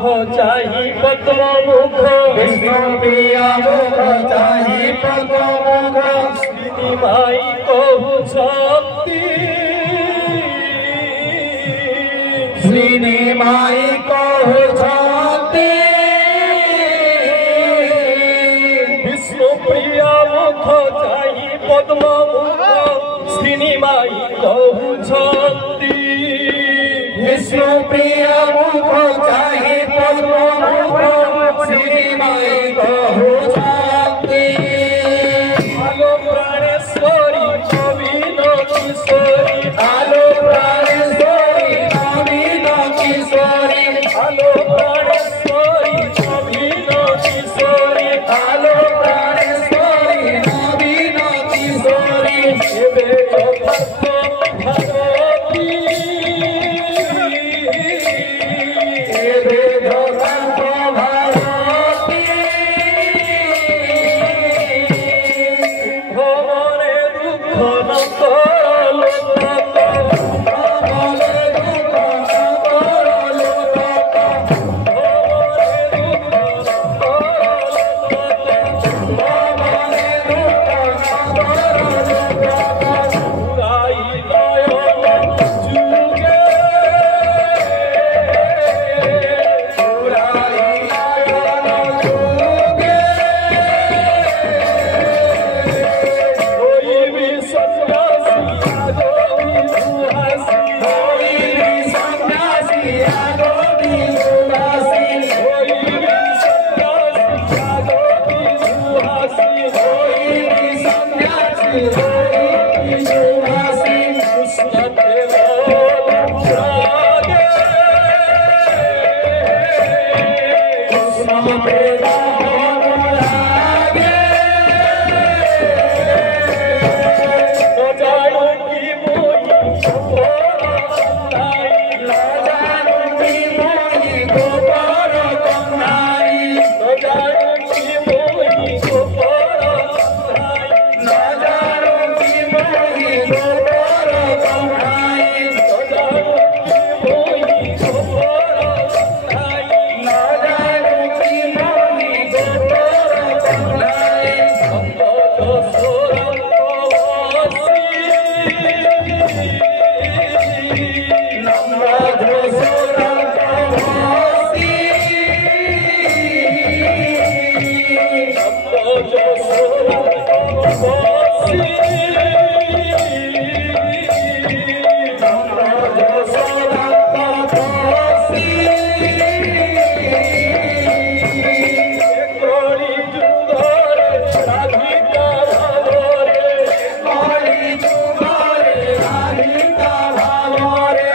चाही पद्म मुख विष्णु प्रिया मुख चाही पद्म मुख श्री माई कहु शक्ति श्री माई कहु शक्ति विष्णु प्रिया मुख चाही पद्म मुख श्री माई कहु शक्ति विष्णु प्रिया मुख चाही पद्म मुख श्री माई कहु शक्ति आलो प्राणेश्वरी नवीन किशोरी आलो प्राणेश्वरी नवीन किशोरी आलो प्राणेश्वरी नवीन किशोरी आलो प्राणेश्वरी नवीन किशोरी एबे जगत भगवती एबे जगत भगवती भवरे दुख न करलो भवरे दुख न करलो भवरे दुख न करलो भवरे दुख न करलो पुराई नयन जुगे पुराई नयन जुगे कोई भी सन्यासी आगोनी सुहासी कोई भी सन्यासी आगोनी सुहासी कोई भी सन्यासी आगोनी सुहासी कोई भी सन्यासी आगोनी सुहासी कृष्ण प्रेम जागे कृष्ण प्रेम लागे न जानो की मोही अपराई न जानो की मोही गोपाल कन्हाई न जानो की मोही अपराई न जानो की मोही गोपाल कन्हाई न जानो की मोही अपराई न जानो की मोही गोपाल कन्हाई नम्र घोषोरा कवासी नम्र घोषोरा कवासी काली जुगारे राधिका भावरे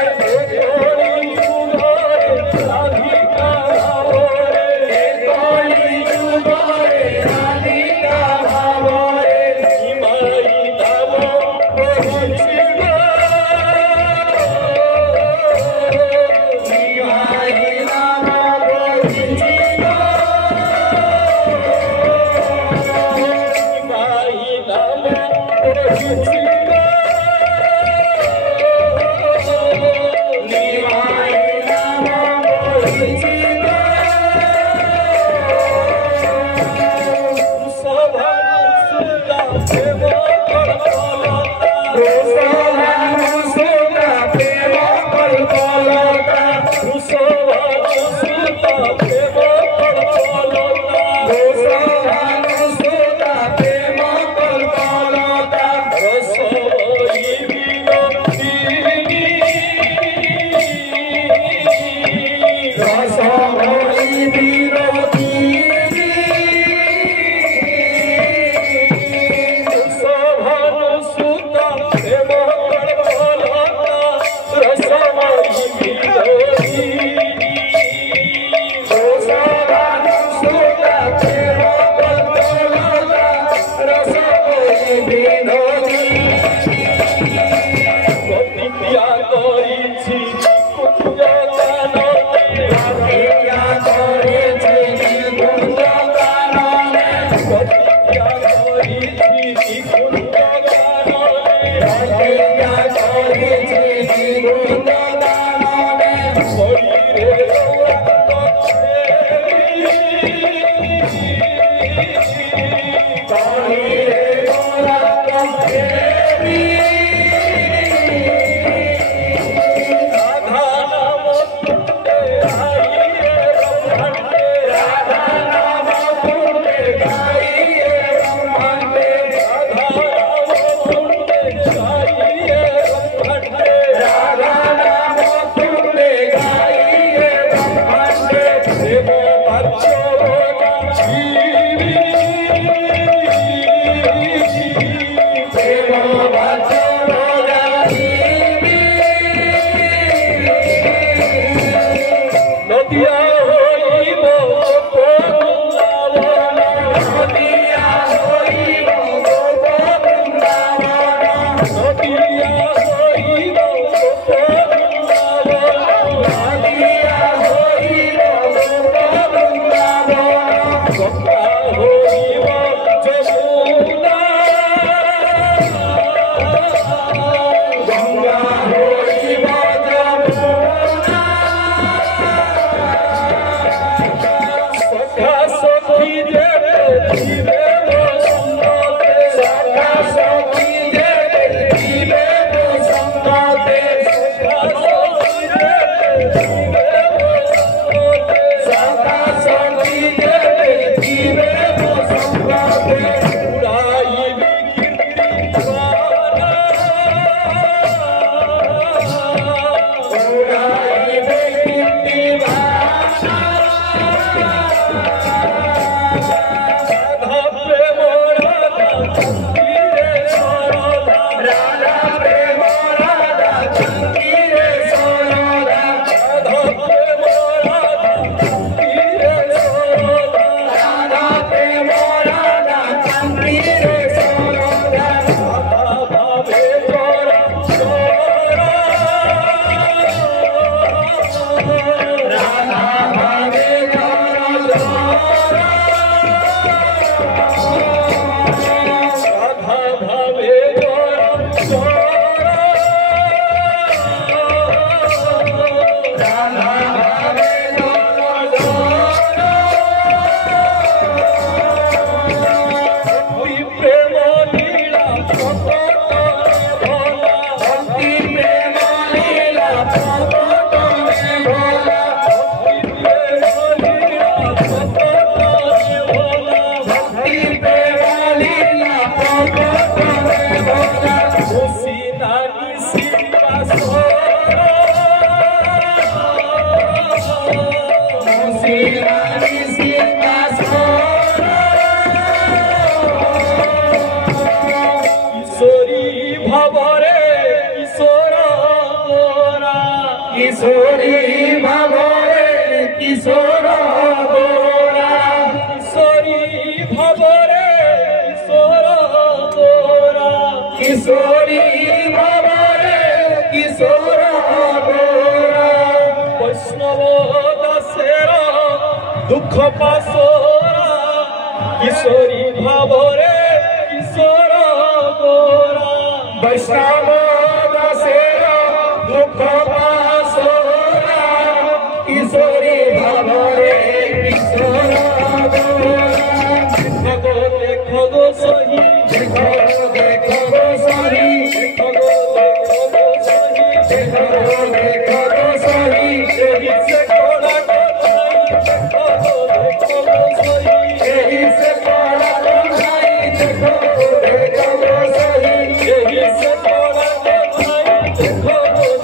काली जुगारे राधिका भावरे निहाई नाम बोधिचिना निहाई नाम बोधिचिना रोसोहन सुता प्रेम कल्पलता रोसोहन सुता प्रेम कल्पलता रसोई विरोधी किशोरी भावरे किशोर गोरा किशोरी भावरे किशोर गोरा किशोरी भावरे किशोर गोरा वैष्णव दासेर दुख पासोरा किशोरी भावरे किशोर गोरा वैष्णव दासेर दुख पासोरा किशोरी भावरे किशोर गोरा देखो गो सही देखो देखो गो सही देखो गो सही देखो देखो गो सही एही से कोड़ा देखो गो सही एही से कोड़ा कोठाई देखो देखो गो सही एही से कोड़ा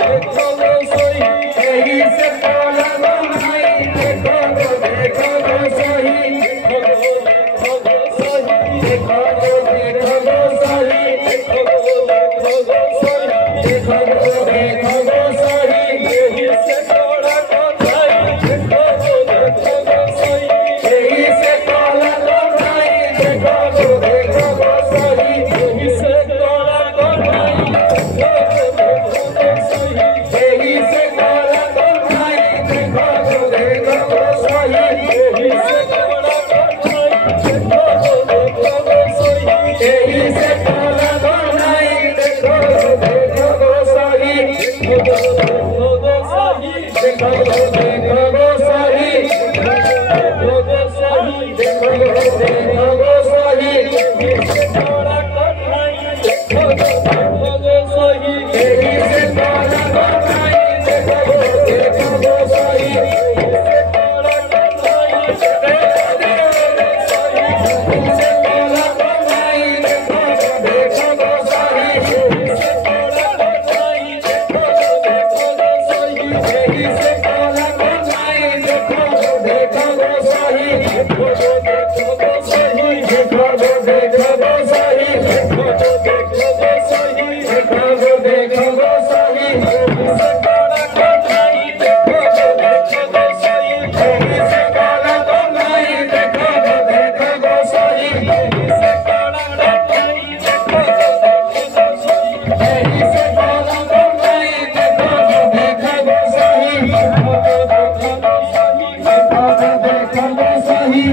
देखो गो सही एही से कोड़ा कोठाई देखो देखो गो सही देखो देखो गो सही देखो देखो गो सही देखो देखो गो सही एही से कोड़ा देखो गो सही एही से कोड़ा कोठाई देखो देखो गो सही एही से कोड़ा देखो गो सही एही से कोड़ा कोठाई देखो देखो गो सही एही से कोड़ा देखो गो सही एही से कोड़ा कोठाई देखो देखो गो सही देखो गो सही देखो देखो गो सही देखो गो सही देखो देखो गो सही कोड़ा देखो गो सही एही से कोड़ा कोठाई देखो देखो गो सही कोड़ा एही से कोड़ा कोठाई देखो देखो गो सही एही से कोड़ा कोठाई देखो देखो गो सही देखो देखो गो सही देखो देखो गो सही देखो देखो गो सही देखो देखो गो सही एही से कोड़ा कोठाई देखो देखो गो सही एही से कोड़ा कोठाई देखो देखो गो सही एही से कोड़ा कोठाई देखो देखो गो सही एही से कोड़ा कोठाई देखो देखो गो सही देखो देखो गो सही देखो देखो गो सही